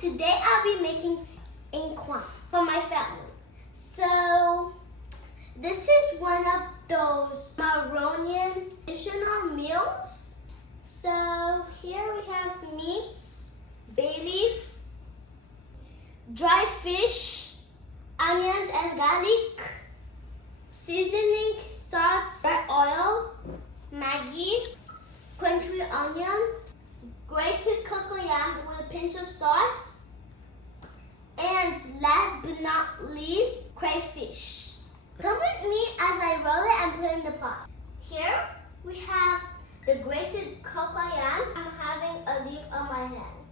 Today I'll be making Ekwang for my family. So this is one of those Cameroonian traditional meals. So here we have meats, bay leaf, dry fish, onions and garlic, seasoning, salt, red oil, Maggi, crunchy onion, grated cocoyam with a pinch of salt, and last but not least, crayfish. Come with me as I roll it and put it in the pot. Here we have the grated cocoyam. I'm having a leaf on my hand.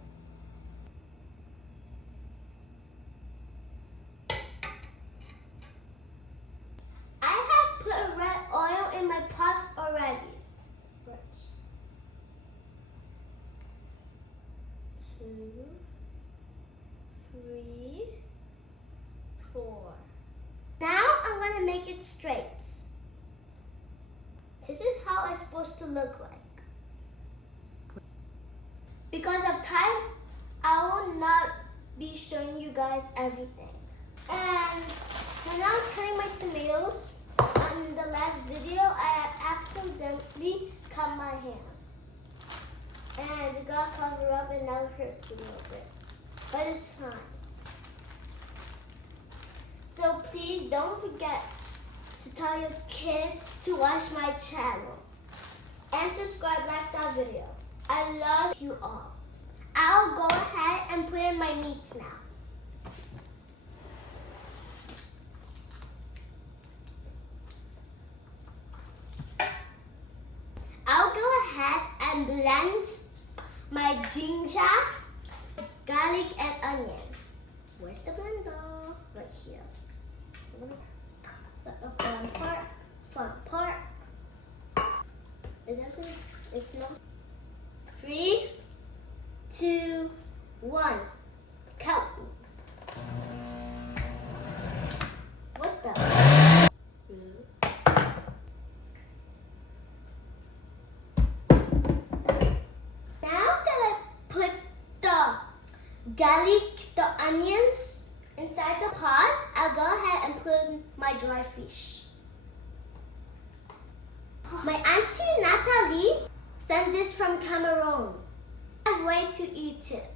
I have put red oil in my pot already. 2, 3, 4. Now I'm going to make it straight. This is how it's supposed to look like. Because of time, I will not be showing you guys everything. And when I was cutting my tomatoes on the last video, I accidentally cut my hand. And it got covered up and now it hurts a little bit. But it's fine. So please don't forget to tell your kids to watch my channel. And subscribe, like that video. I love you all. I'll go ahead and put in my meats now. I'll go ahead and blend my ginger, garlic, and onion. Where's the blender? Right here. The fun part. It smells. 3, 2, 1. Count. What the? Garlic, the onions inside the pot, I'll go ahead and put my dry fish. My auntie Natalie sent this from Cameroon. I can't wait to eat it.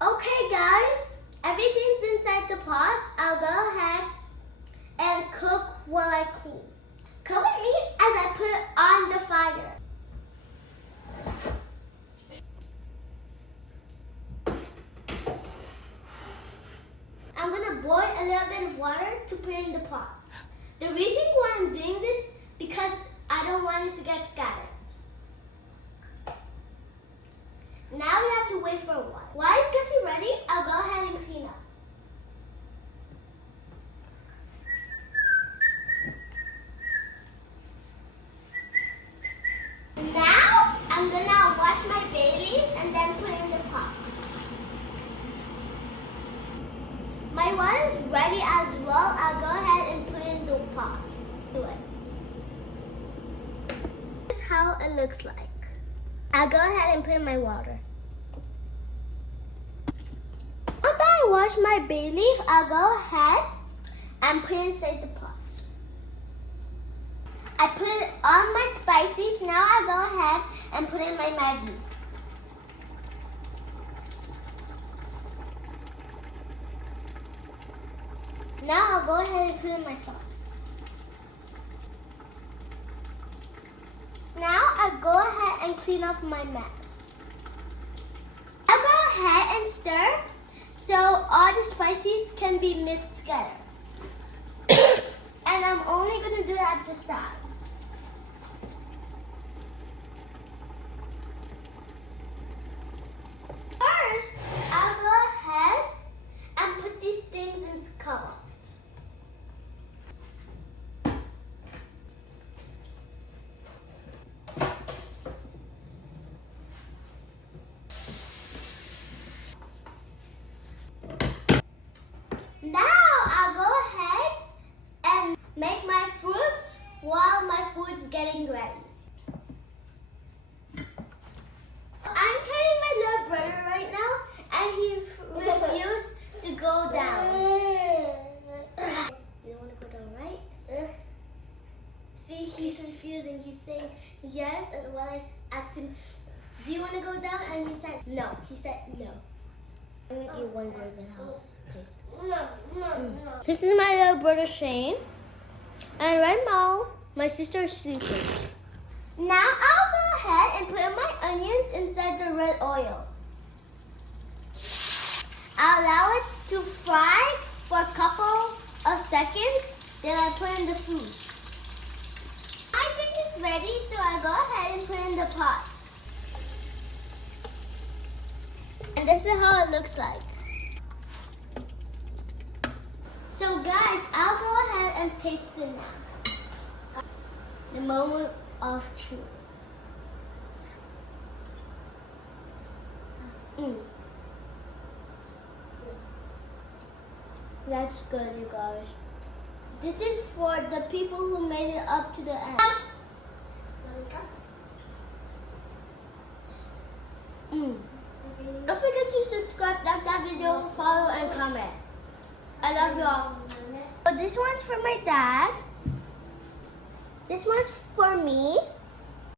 Okay guys, everything's inside the pot. I'll go ahead and cook while I clean. Come with me as I put it on the fire. I'm going to boil a little bit of water to put in the pot. The reason why I'm doing this because I don't want it to get scattered. Now we have to wait for a while. While it's getting ready, I'll go ahead and clean up. Now I'm going to wash my bay leaf and then put it in the pot. My water is ready as well. I'll go ahead and put it in the pot. Do it. This is how it looks like. I'll go ahead and put in my water. After I wash my bay leaf, I'll go ahead and put it inside the pot. I put it on my spices. Now I'll go ahead and put in my Maggi. Now I'll go ahead and put in my salt. Now I'll go ahead and clean up my mess. I'll go ahead and stir so all the spices can be mixed together. And I'm only going to do that at the sides. First, I'll go ahead and put these things into cover. Now I'll go ahead and make my fruits while to go down, and he said no. He said no. I'm gonna eat one burger house. This is my little brother Shane, and right now my sister is sleeping. Now I'll go ahead and put my onions inside the red oil. I'll allow it to fry for a couple of seconds, then I put in the food. I think it's ready, so I go ahead and put in the pots. And this is how it looks like. So guys, I'll go ahead and taste it now. The moment of truth. That's good, you guys. This is for the people who made it up to the end. Don't forget to subscribe, like that video, follow, and comment. I love y'all. So this one's for my dad. This one's for me.